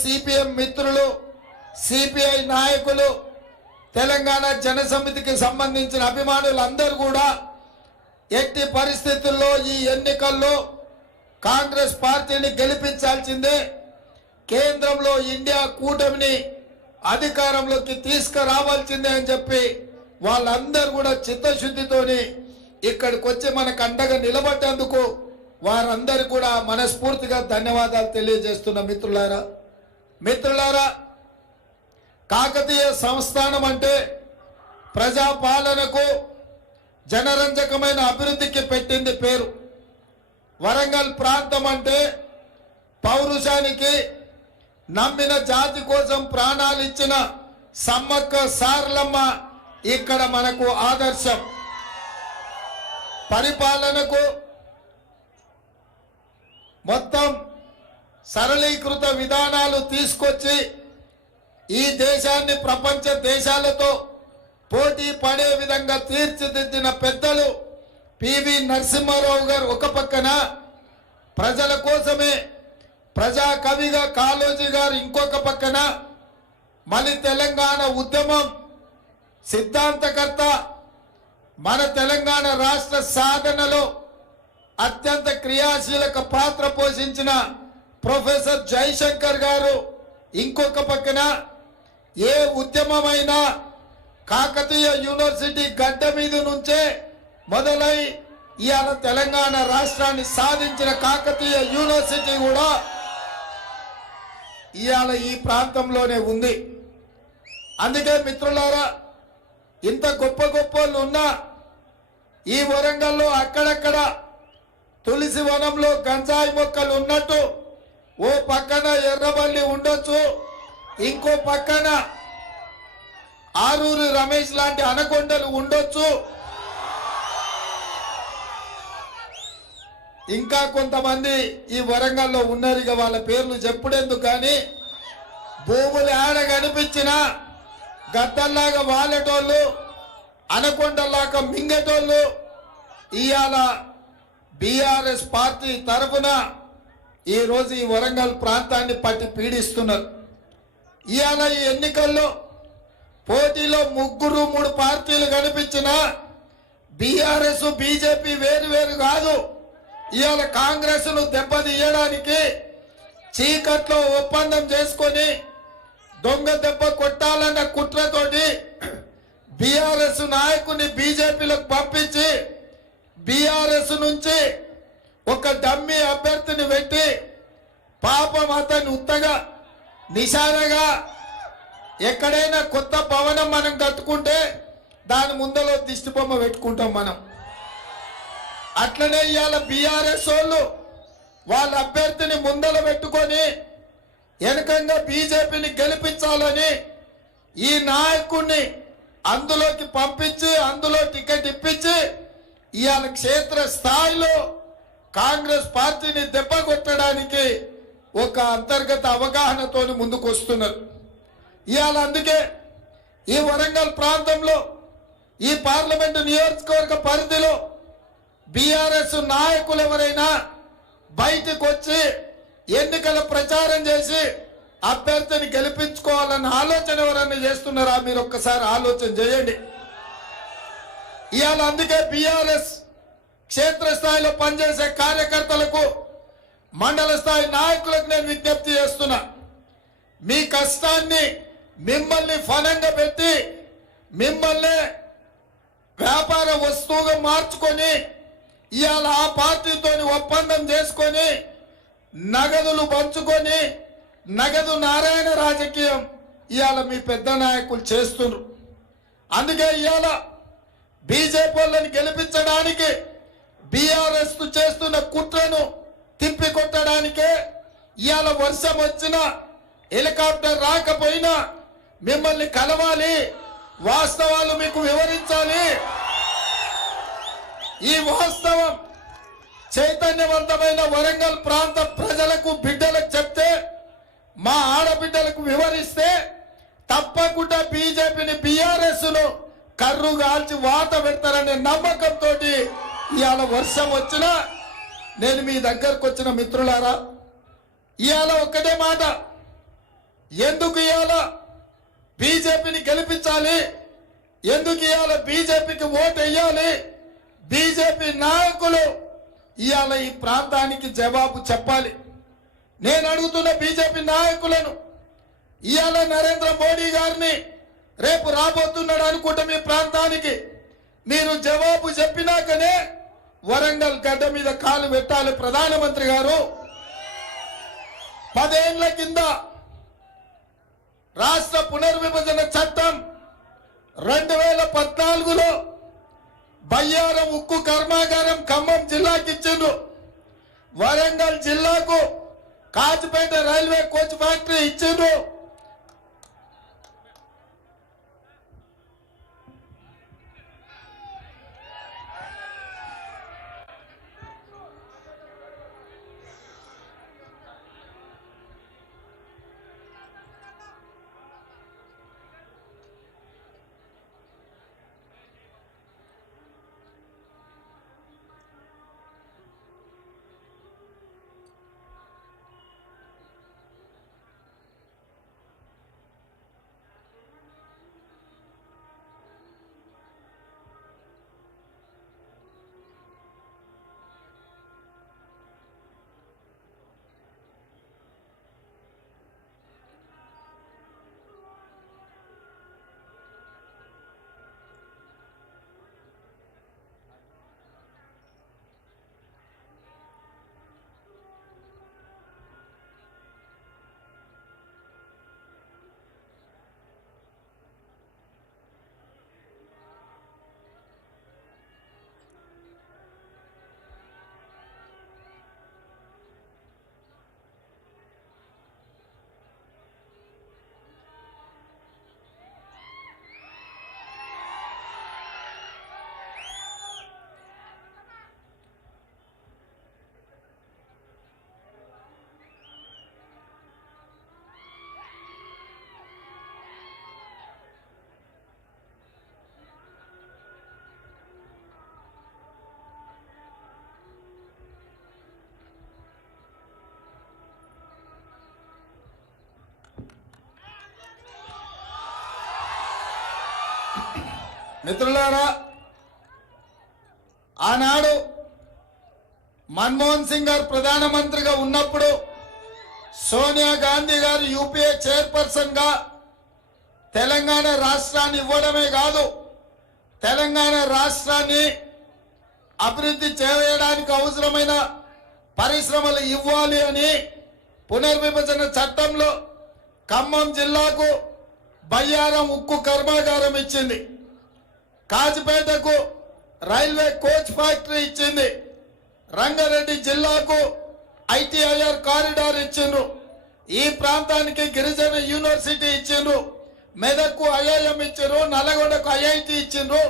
CPM మిత్రులు, CPI నాయకులు, తెలంగాణ జనసమితికి సంబంధించిన అభిమానులందరూ కూడా ఎట్టి పరిస్థితుల్లో ఈ ఎన్నికల్లో కాంగ్రెస్ పార్టీని గెలిపించాల్సిందే, కేంద్రంలో ఇండియా కూటమిని అధికారంలోకి తీసుకురావాల్సిందే అని చెప్పి వాళ్ళందరూ కూడా చిత్తశుద్ధితోని ఇక్కడికి వచ్చి మనకు అండగా నిలబడ్డందుకు వారందరూ కూడా మనస్ఫూర్తిగా ధన్యవాదాలు తెలియజేస్తున్న మిత్రులారా, కాకతీయ సంస్థానం అంటే ప్రజాపాలనకు జనరంజకమైన అభివృద్ధికి పెట్టింది పేరు. వరంగల్ ప్రాంతం అంటే పౌరుషానికి, నమ్మిన జాతి కోసం ప్రాణాలు ఇచ్చిన సమ్మక్క సారలమ్మ ఇక్కడ మనకు ఆదర్శం. పరిపాలనకు మొత్తం సరళీకృత విధానాలు తీసుకొచ్చి ఈ దేశాన్ని ప్రపంచ దేశాలతో పోటీ పడే విధంగా తీర్చిదిద్దిన పెద్దలు పివి నరసింహారావు గారు ఒక పక్కన, ప్రజల కోసమే ప్రజా కవిగా కాళోజీ గారు ఇంకొక పక్కన, మళ్ళీ తెలంగాణ ఉద్యమం సిద్ధాంతకర్త, మన తెలంగాణ రాష్ట్ర సాధనలో అత్యంత క్రియాశీలక పాత్ర పోషించిన ప్రొఫెసర్ జయశంకర్ గారు ఇంకొక పక్కన, ఏ ఉద్యమమైనా కాకతీయ యూనివర్సిటీ గడ్డ మీద నుంచే మొదలై ఇవాళ తెలంగాణ రాష్ట్రాన్ని సాధించిన కాకతీయ యూనివర్సిటీ కూడా ఇవాళ ఈ ప్రాంతంలోనే ఉంది. అందుకే మిత్రులారా, ఇంత గొప్ప గొప్పలు ఉన్నా ఈ వరంగల్లో అక్కడక్కడ తులసి వనంలో గంజాయి మొక్కలు ఉన్నట్టు ఓ పక్కన ఎర్రబల్లి ఉండొచ్చు, ఇంకో పక్కన ఆరూరి రమేష్ లాంటి అనకొండలు ఉండొచ్చు, ఇంకా కొంతమంది ఈ వరంగల్లో ఉన్నారు. ఇక వాళ్ళ పేర్లు చెప్పుడెందుకు కానీ భూములు ఆడ కనిపించిన గద్దల్లాగా వాలేటోళ్ళు, అనకొండలాగా మింగేటోళ్ళు ఇవాళ బీఆర్ఎస్ పార్టీ తరఫున ఈరోజు ఈ వరంగల్ ప్రాంతాన్ని పట్టి పీడిస్తున్నారు. ఇవాళ ఈ ఎన్నికల్లో పోటీలో 3 పార్టీలు కనిపించిన బీఆర్ఎస్ బీజేపీ వేరు కాదు. ఇవాళ కాంగ్రెస్ ను దెబ్బతీయడానికి చీకట్లో ఒప్పందం చేసుకొని దొంగ దెబ్బ కొట్టాలన్న కుట్రతోటి బీఆర్ఎస్ నాయకుని బీజేపీలకు పంపించి బీఆర్ఎస్ నుంచి ఒక డమ్మీ అభ్యర్థిని పెట్టి పాపం అతన్ని ఉత్తగా నిశానగా ఎక్కడైనా కొత్త భవనం మనం కట్టుకుంటే దాని ముందలో దిష్టి బొమ్మ పెట్టుకుంటాం మనం. అట్లనే ఇవాళ బీఆర్ఎస్ వాళ్ళు వాళ్ళ అభ్యర్థిని ముందల పెట్టుకొని వెనకంగా బీజేపీని గెలిపించాలని ఈ నాయకుడిని అందులోకి పంపించి అందులో టికెట్ ఇప్పించి ఇవాళ క్షేత్ర స్థాయిలో కాంగ్రెస్ పార్టీని దెబ్బ కొట్టడానికి ఒక అంతర్గత అవగాహనతో ముందుకు వస్తున్నారు. ఇవాళ అందుకే ఈ వరంగల్ ప్రాంతంలో ఈ పార్లమెంటు నియోజకవర్గ పరిధిలో బీఆర్ఎస్ నాయకులు ఎవరైనా బయటకు వచ్చి ఎన్నికల ప్రచారం చేసి అభ్యర్థిని గెలిపించుకోవాలన్న ఆలోచన ఎవరైనా చేస్తున్నారా? మీరు ఒక్కసారి ఆలోచన చేయండి. ఇవాళ అందుకే బీఆర్ఎస్ క్షేత్రస్థాయిలో పనిచేసే కార్యకర్తలకు, మండల స్థాయి నాయకులకు నేను విజ్ఞప్తి చేస్తున్నా, మీ కష్టాన్ని మిమ్మల్ని ఫలంగా పెట్టి మిమ్మల్ని వ్యాపార వస్తువుగా మార్చుకొని ఇవాళ ఆ పార్టీతో ఒప్పందం చేసుకొని నగదులు పంచుకొని నగదు నారాయణ రాజకీయం ఇవాళ మీ పెద్ద నాయకులు చేస్తున్నారు. అందుకే ఇవాళ బీజేపీ వాళ్ళని గెలిపించడానికి బీఆర్ఎస్ చేస్తున్న కుట్రను తిప్పికొట్టడానికే ఇవాళ వర్షం వచ్చినా హెలికాప్టర్ రాకపోయినా మిమ్మల్ని కలవాలి, వాస్తవాలు మీకు వివరించాలి. ఈ వాస్తవం చైతన్యవంతమైన వరంగల్ ప్రాంత ప్రజలకు, బిడ్డలకు చెప్తే, మా ఆడబిడ్డలకు వివరిస్తే తప్పకుండా బీజేపీని బీఆర్ఎస్ ను కర్రు కాల్చి వాత పెడతారనే నమ్మకంతో ఇవాళ వర్షం వచ్చినా నేను మీ దగ్గరకు వచ్చిన మిత్రులారా, ఇవాళ ఒక్కటే మాట, ఎందుకు ఇవాళ బీజేపీని గెలిపించాలి, ఎందుకు ఇవాళ బీజేపీకి ఓటు వేయాలి, బీజేపీ నాయకులు ఇవాళ ఈ ప్రాంతానికి జవాబు చెప్పాలి. నేను అడుగుతున్న బీజేపీ నాయకులను, ఇవాళ నరేంద్ర మోడీ గారిని రేపు రాబోతున్నాడు అనుకుంటే మీ ప్రాంతానికి మీరు జవాబు చెప్పినాకనే వరంగల్ గడ్డ మీద కాలు పెట్టాలి. ప్రధానమంత్రి గారు 10 ఏళ్ల కింద రాష్ట్ర పునర్విభజన చట్టం 2014లో బయ్యారం ఉక్కు కర్మాగారం ఖమ్మం జిల్లాకి ఇచ్చిండ్రు. వరంగల్ జిల్లాకు కాచిపేట రైల్వే కోచ్ ఫ్యాక్టరీ ఇచ్చిండ్రు. మిత్రులారా, ఆనాడు మన్మోహన్ సింగ్ గారు ప్రధానమంత్రిగా ఉన్నప్పుడు సోనియా గాంధీ గారు యూపీఏ చైర్పర్సన్ గా తెలంగాణ రాష్ట్రాన్ని ఇవ్వడమే కాదు, తెలంగాణ రాష్ట్రాన్ని అభివృద్ధి చేయడానికి అవసరమైన పరిశ్రమలు ఇవ్వాలి అని పునర్విభజన చట్టంలో ఖమ్మం జిల్లాకు బయ్యారం ఉక్కు కర్మాగారం ఇచ్చింది, కాచిపేటకు రైల్వే కోచ్ ఫ్యాక్టరీ ఇచ్చింది, రంగారెడ్డి జిల్లాకు ఐటీఐఆర్ కారిడార్ ఇచ్చిండ్రు, ఈ ప్రాంతానికి గిరిజన యూనివర్సిటీ ఇచ్చిండ్రు, మెదక్కు ఐఐఎం ఇచ్చిండ్రు, నల్గొండకు ఐఐటి ఇచ్చిండ్రు.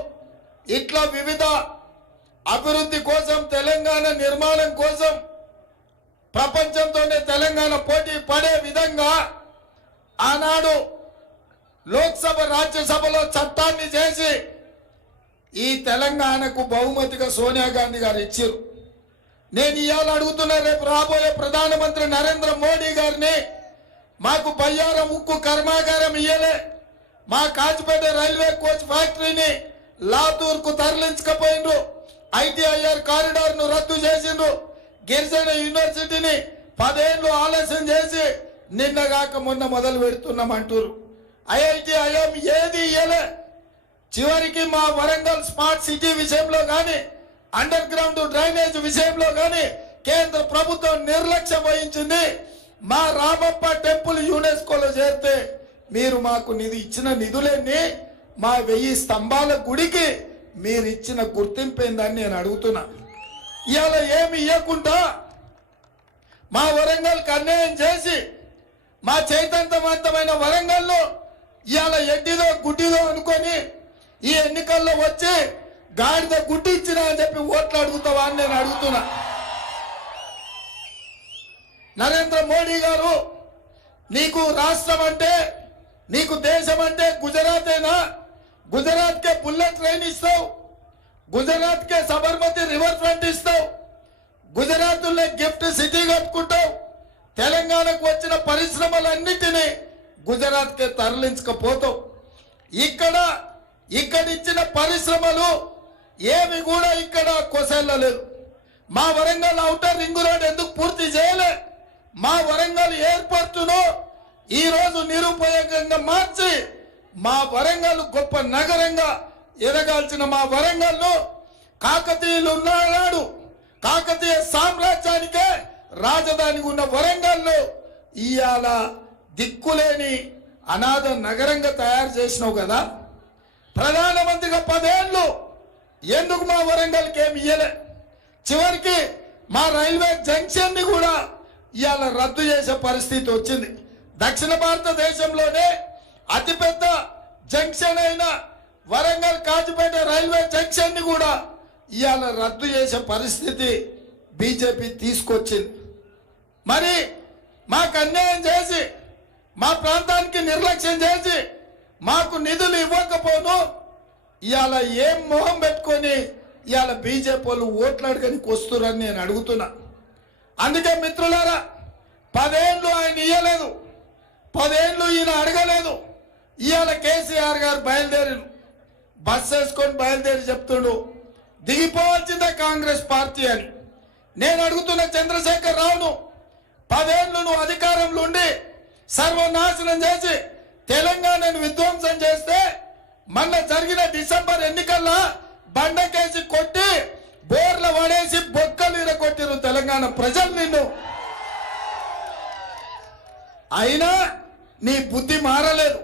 ఇట్లా వివిధ అభివృద్ధి కోసం, తెలంగాణ నిర్మాణం కోసం ప్రపంచంతోనే తెలంగాణ పోటీ పడే విధంగా ఆనాడు లోక్సభ రాజ్యసభలో చట్టాన్ని చేసి ఈ తెలంగాణకు బహుమతిగా సోనియా గాంధీ గారు ఇచ్చారు. నేను ఇవాళ అడుగుతున్నా, రేపు రాబోయే ప్రధానమంత్రి నరేంద్ర మోడీ గారిని, మాకు బయ్యారం ఉక్కు కర్మాగారం ఇయ్యలే, మా కాచిపేట రైల్వే కోచ్ ఫ్యాక్టరీని లాతూర్కు తరలించకపోయిండ్రు, ఐటీఐఆర్ కారిడార్ ను రద్దు చేసిండ్రు, గిరిజన యూనివర్సిటీని 10 ఏళ్లు ఆలస్యం చేసి నిన్నగాక మొన్న మొదలు పెడుతున్నామంటారు. ఐఐటి ఐఎం ఏది ఇయ్యలే. చివరికి మా వరంగల్ స్మార్ట్ సిటీ విషయంలో కానీ, అండర్ గ్రౌండ్ డ్రైనేజ్ విషయంలో కానీ కేంద్ర ప్రభుత్వం నిర్లక్ష్యం వహించింది. మా రామప్ప టెంపుల్ యునెస్కోలో చేరితే మీరు మాకు ఇచ్చిన నిధులన్నీ మా 1000 స్తంభాల గుడికి మీరు ఇచ్చిన గుర్తింపు ఏందని నేను అడుగుతున్నా. ఇవాళ ఏమి ఇవ్వకుండా మా వరంగల్కి అన్యాయం చేసి మా చైతన్యవంతమైన వరంగల్లో ఇవాళ ఎడ్డిదో గుడ్డిదో అనుకొని ఈ ఎన్నికల్లో వచ్చి గాడిద గుడ్డి ఇచ్చినా అని చెప్పి ఓట్లు అడుగుతావా అని నేను అడుగుతున్నా. నరేంద్ర మోడీ గారు, నీకు రాష్ట్రం అంటే, నీకు దేశం అంటే గుజరాత్ అయినా, గుజరాత్ కే బుల్లెట్ ట్రైన్ ఇస్తావు, గుజరాత్ కే సబర్మతి రివర్ ఫ్రంట్ ఇస్తావు, గుజరాత్ గిఫ్ట్ సిటీ కట్టుకుంటావు, తెలంగాణకు వచ్చిన పరిశ్రమలన్నిటినీ గుజరాత్కే తరలించకపోతావు. ఇక్కడ ఇచ్చిన పరిశ్రమలు ఏమి కూడా ఇక్కడ కొసెళ్ళలేదు. మా వరంగల్ ఔటర్ రింగ్ రోడ్ ఎందుకు పూర్తి చేయలే? మా వరంగల్ ఎయిర్పోర్టును ఈరోజు నిరుపయోగంగా మార్చి మా వరంగల్ గొప్ప నగరంగా ఎదగాల్సిన మా వరంగల్ను కాకతీయులు ఉన్నాడు, కాకతీయ సామ్రాజ్యానికే రాజధాని ఉన్న వరంగల్ను ఇవాళ దిక్కులేని అనాథ నగరంగా తయారు చేసినావు కదా. ప్రధానమంత్రిగా 10 ఏళ్ళు ఎందుకు మా వరంగల్కి ఏమి ఇయ్యలే? చివరికి మా రైల్వే జంక్షన్ ని కూడా ఇవాళ రద్దు చేసే పరిస్థితి వచ్చింది. దక్షిణ భారతదేశంలోనే అతిపెద్ద జంక్షన్ అయిన వరంగల్ కాజీపేట రైల్వే జంక్షన్ ని కూడా ఇవాళ రద్దు చేసే పరిస్థితి బీజేపీ తీసుకొచ్చింది. మరి మాకు అన్యాయం చేసి మా ప్రాంతానికి నిర్లక్ష్యం చేసి మాకు నిధులు ఇవ్వకపోను ఇవాళ ఏం మొహం పెట్టుకొని ఇవాళ బీజేపీ వాళ్ళు ఓట్లు అడగనికి వస్తున్నారని నేను అడుగుతున్నా. అందుకే మిత్రులారా, 10 ఏళ్ళు ఆయన ఇయ్యలేదు, 10 ఏళ్ళు ఈయన అడగలేదు. ఇవాళ కేసీఆర్ గారు బయలుదేరిను, బస్ వేసుకొని బయలుదేరి చెప్తుండు దిగిపోవాల్సిందే కాంగ్రెస్ పార్టీ అని. నేను అడుగుతున్న చంద్రశేఖర్ రావును, 10 ఏళ్ళు నువ్వు అధికారంలో ఉండి సర్వనాశనం చేసి తెలంగాణను విధ్వంసం చేస్తే మొన్న జరిగిన డిసెంబర్ ఎన్నికల్లో బండకేసి కొట్టి బోర్ల పడేసి బొక్కలు ఇరగొట్టిరు తెలంగాణ ప్రజలు నిన్ను. అయినా నీ బుద్ధి మారలేదు,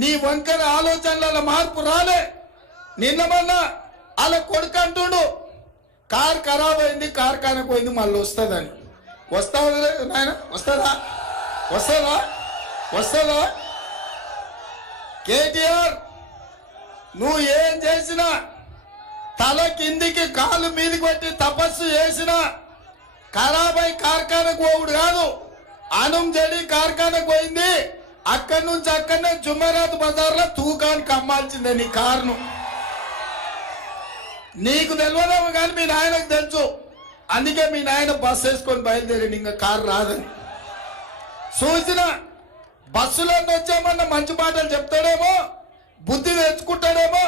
నీ వంకర ఆలోచనల మార్పు రాలే. నిన్న మొన్న అలా కొడుకు అంటుడు కార్ ఖరాబ్ అయింది, కార్ఖానకు పోయింది, మళ్ళీ వస్తుందని. వస్తావు నాయన? వస్తుందా? వస్తుందా? వస్తుందా? కేటీఆర్ నువ్వు ఏం చేసినా, తల కిందికి కాలు మీదికి పెట్టి తపస్సు చేసినా ఖరాబై కార్ఖానకు పోవుడు కాదు. అనం జడి కార్ఖానకు పోయింది, అక్కడి నుంచి అక్కడనే జుమ్మరాత్ బజార్లో తూకానికి అమ్మాల్సిందే నీ కారును. నీకు తెలియదేమో కానీ మీ నాయనకు తెలుసు. అందుకే మీ నాయన బస్సు వేసుకొని బయలుదేరి ఇంకా కారు రాదని. చూసిన బస్సులో వచ్చామన్న మంచి మాటలు చెప్తాడేమో, బుద్ధి తెచ్చుకుంటాడేమో.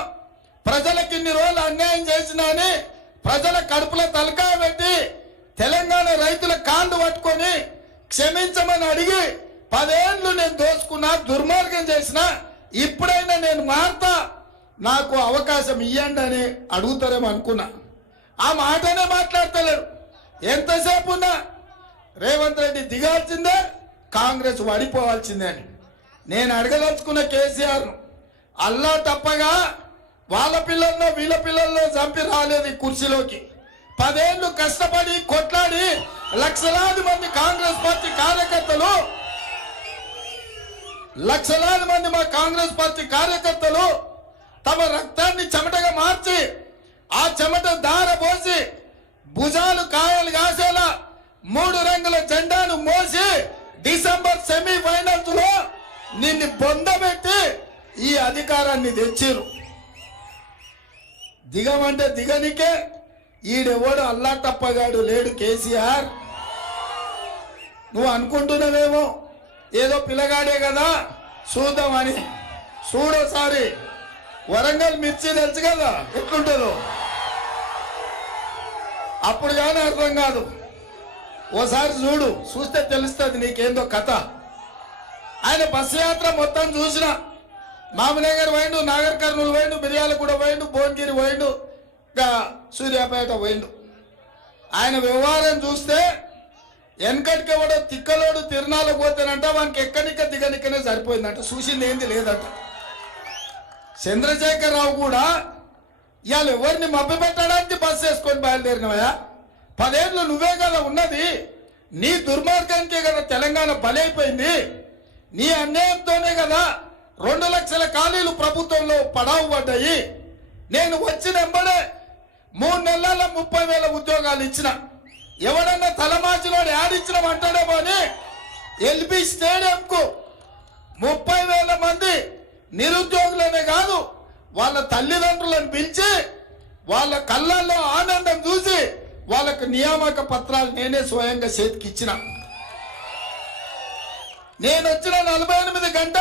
ప్రజలకు ఇన్ని రోజులు అన్యాయం చేసినా అని ప్రజల కడుపులో తలకాయ పెట్టి తెలంగాణ రైతుల కాళ్ళు పట్టుకొని క్షమించమని అడిగి 10 ఏళ్ళు నేను దోచుకున్నా, దుర్మార్గం చేసిన, ఇప్పుడైనా నేను మారుతా, నాకు అవకాశం ఇవ్వండి అని అడుగుతారేమో అనుకున్నా. ఆ మాటనే మాట్లాడతలేరు. ఎంతసేపు ఉన్నా రేవంత్ రెడ్డి దిగాల్సిందే, కాంగ్రెస్ వడిపోవాల్సిందే అని. నేను అడగదలుచుకున్న కేసీఆర్ను, అల్లా తప్పగా వాళ్ళ పిల్లల్లో వీళ్ళ పిల్లల్లో చంపి రాలేదు ఈ కుర్చీలోకి. 10 ఏళ్ళు కష్టపడి కొట్లాడి లక్షలాది మంది కాంగ్రెస్ పార్టీ కార్యకర్తలు, లక్షలాది మంది మా కాంగ్రెస్ పార్టీ కార్యకర్తలు తమ రక్తాన్ని చెమటగా మార్చి ఆ చెమట దార పోసి భుజాలు కాయలు కాసేలా 3 రంగుల జెండాను మోసి డిసెంబర్ సెమీఫైనల్స్ లో నిన్ను బొందబెట్టి ఈ అధికారాన్ని తెచ్చిరు. దిగమంటే దిగనికే ఈడెవడు అల్లా తప్పగాడు లేడు. కేసీఆర్ నువ్వు అనుకుంటున్నావేమో ఏదో పిల్లగాడే కదా చూద్దామని. చూడోసారి వరంగల్ మిర్చి తెలుసు కదా ఎట్లుంటుందో, అప్పుడు కానీ అర్థం కాదు. ఓసారి చూడు, చూస్తే తెలుస్తుంది నీకేందో కథ. ఆయన బస్సు యాత్ర మొత్తం చూసిన, మామనగర్ పోయిండు, నాగర్ కర్నూలు పోయిండు, మిర్యాలగూడ పోయిండు, భువనగిరి పోయిండు, ఇంకా సూర్యాపేట పోయిండు. ఆయన వ్యవహారం చూస్తే వెనకటికి ఎవడో తిక్కలోడు తిరునాళ్ళకు పోతేనంట వానికి ఎక్కడిక దిగనికనే సరిపోయిందంట, చూసింది ఏంది లేదంట. చంద్రశేఖరరావు కూడా ఇవాళ ఎవరిని మభ్య పెట్టడానికి బస్సు వేసుకొని బయలుదేరినవయా? 10 ఏళ్ళు నువ్వే కదా ఉన్నది, నీ దుర్మార్గానికే కదా తెలంగాణ బలైపోయింది. నీ అన్యాయంతోనే కదా 2 లక్షల ఖాళీలు ప్రభుత్వంలో పడావు పడ్డాయి. నేను వచ్చిన ఎంబడే 3 నెలల 30,000 ఉద్యోగాలు ఇచ్చిన. ఎవడన్నా తలమాచిలో యాడిచ్చిన అంటాడేమో అని ఎల్బీ స్టేడియంకు 30,000 మంది నిరుద్యోగులనే కాదు వాళ్ళ తల్లిదండ్రులను పిలిచి వాళ్ళ కళ్ళల్లో ఆనందం చూసి వాళ్ళకు నియామక పత్రాలు నేనే స్వయంగా చేతికి ఇచ్చిన. నేను వచ్చిన 48 గంటలు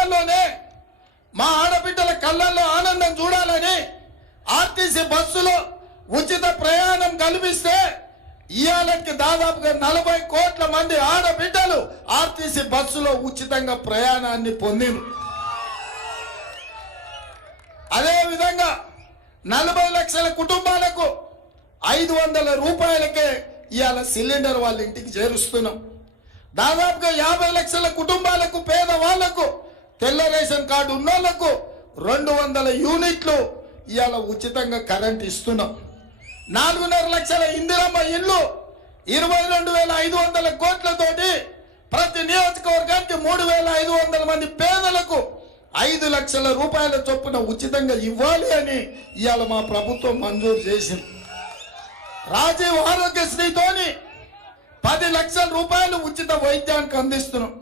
మా ఆడబిడ్డల కళ్ళల్లో ఆనందం చూడాలని ఆర్టీసీ బస్సులో ఉచిత ప్రయాణం కల్పిస్తే ఇయాలకి దాదాపుగా 40 కోట్ల మంది ఆడబిడ్డలు ఆర్టీసీ బస్సులో ఉచితంగా ప్రయాణాన్ని పొందింది. అదే విధంగా 40 లక్షల కుటుంబాలకు 500 రూపాయలకే ఇవాళ సిలిండర్ వాళ్ళ ఇంటికి చేరుస్తున్నాం. దాదాపుగా 50 లక్షల కుటుంబాలకు, పేదవాళ్లకు, తెల్ల రేషన్ కార్డు ఉన్నోళ్లకు 200 యూనిట్లు ఇవాళ ఉచితంగా కరెంట్ ఇస్తున్నాం. 4.5 లక్షల ఇందిరమ్మ ఇల్లు 22,500 కోట్లతోటి ప్రతి నియోజకవర్గానికి 3,500 మంది పేదలకు 5 లక్షల రూపాయల చొప్పున ఉచితంగా ఇవ్వాలి అని ఇవాళ మా ప్రభుత్వం మంజూరు చేసింది. రాజీవ్ ఆరోగ్యశ్రీతోని 10 లక్షల రూపాయలు ఉచిత వైద్యానికి అందిస్తున్నాం.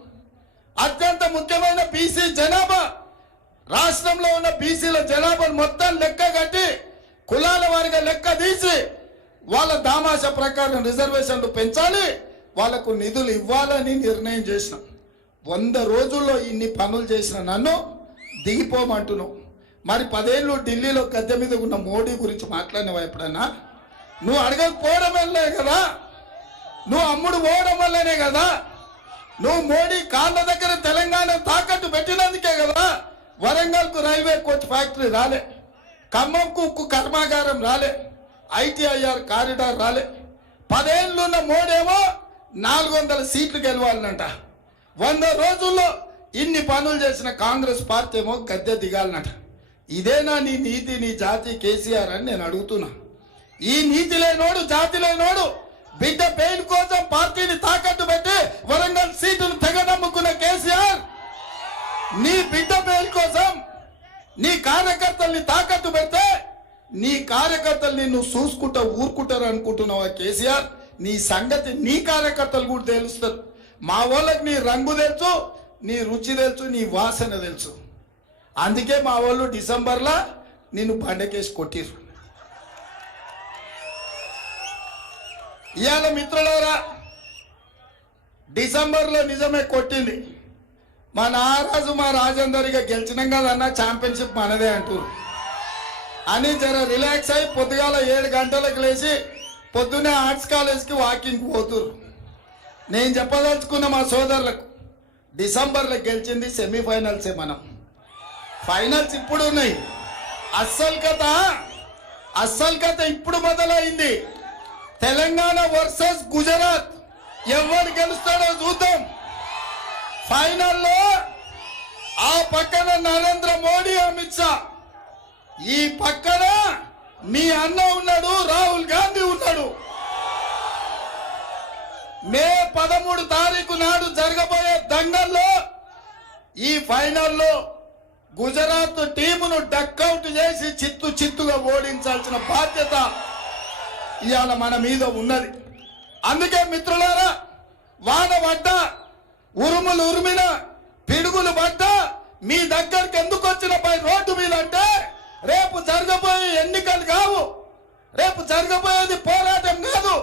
అత్యంత ముఖ్యమైన బీసీ జనాభా, రాష్ట్రంలో ఉన్న బీసీల జనాభాను మొత్తం లెక్క కట్టి కులాల వారిగా లెక్క తీసి వాళ్ళ దామాష ప్రకారం రిజర్వేషన్లు పెంచాలి, వాళ్లకు నిధులు ఇవ్వాలని నిర్ణయం చేసినాం. 100 రోజుల్లో ఇన్ని పనులు చేసిన నన్ను దిగిపోమంటున్నావు. మరి 10 ఏళ్ళు ఢిల్లీలో గద్దె మీద ఉన్న మోడీ గురించి మాట్లాడినవా ఎప్పుడన్నా? నువ్వు అడగకపోవడం వల్లే కదా, నువ్వు అమ్ముడు పోవడం వల్లనే కదా, నువ్వు మోడీ కాళ్ళ దగ్గర తెలంగాణ తాకట్టు పెట్టినందుకే కదా వరంగల్కు రైల్వే కోచ్ ఫ్యాక్టరీ రాలే, ఖమ్మంకు ఉక్కు కర్మాగారం రాలే, ITIR కారిడార్ రాలే. 10 ఏళ్ళున్న మోడేమో 400 సీట్లు గెలవాలనంట. 100 రోజుల్లో ఇన్ని పనులు చేసిన కాంగ్రెస్ పార్టీ ఏమో గద్దె దిగాలనట. ఇదేనా నీ నీతి, నీ జాతి కేసీఆర్ అని నేను అడుగుతున్నా. ఈ నీతి లేనోడు, జాతి లేనోడు బిడ్డ బెయిల్ కోసం పార్టీని తాకట్టు పెట్టి వరంగల్ సీటును తెగనమ్ముకున్న కేసీఆర్, నీ బిడ్డ బెయిల్ కోసం నీ కార్యకర్తల్ని తాకట్టు పెడితే నీ కార్యకర్తలు నిన్ను చూసుకుంటా ఊరుకుంటారు అనుకుంటున్నావా కేసీఆర్? నీ సంగతి నీ కార్యకర్తలు కూడా తెలుస్తారు. మా వాళ్ళకి నీ రంగు తెలుసు, నీ రుచి తెలుసు, నీ వాసన తెలుసు. అందుకే మా వాళ్ళు డిసెంబర్లో నిన్ను బండకేసి కొట్టిరు. ఇవాళ మిత్రులారా, డిసెంబర్లో నిజమే కొట్టింది. మా నారాజు మా రాజేందర్గా గెలిచినాం కదన్నా, ఛాంపియన్షిప్ మనదే అంటారు అని జర రిలాక్స్ అయి పొద్దుగాల 7 గంటలకు లేచి పొద్దున్నే ఆర్ట్స్ కాలేజ్కి వాకింగ్కి పోతురు. నేను చెప్పదలుచుకున్న మా సోదరులకు, డిసెంబర్లో గెలిచింది సెమీఫైనల్సే, మనం ఫైనల్స్ ఇప్పుడు ఉన్నాయి. అస్సలు కథ ఇప్పుడు మొదలైంది. తెలంగాణ వర్సెస్ గుజరాత్, ఎవరు గెలుస్తాడో చూద్దాం. ఫైనల్లో ఆ పక్కన నరేంద్ర మోడీ, అమిత్ షా, ఈ పక్కన మీ అన్న ఉన్నాడు, రాహుల్ గాంధీ ఉన్నాడు. మే 13 తారీఖు నాడు జరగబోయే దంగల్లో ఈ ఫైనల్లో గుజరాత్ టీమును డక్అవుట్ చేసి చిత్తుగా ఓడించాల్సిన బాధ్యత ఇవాళ మన మీద ఉన్నది. అందుకే మిత్రులారా, వాన పడ్డా, ఉరుములు ఉరిమిన, పిడుగులు పడ్డా మీ దగ్గరికి ఎందుకు వచ్చిన పై రోడ్డు మీద అంటే, రేపు జరగబోయే ఎన్నికలు కావు, రేపు జరగబోయేది పోరాటం కాదు,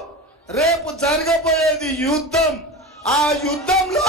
రేపు జరగబోయేది యుద్ధం. ఆ యుద్ధంలో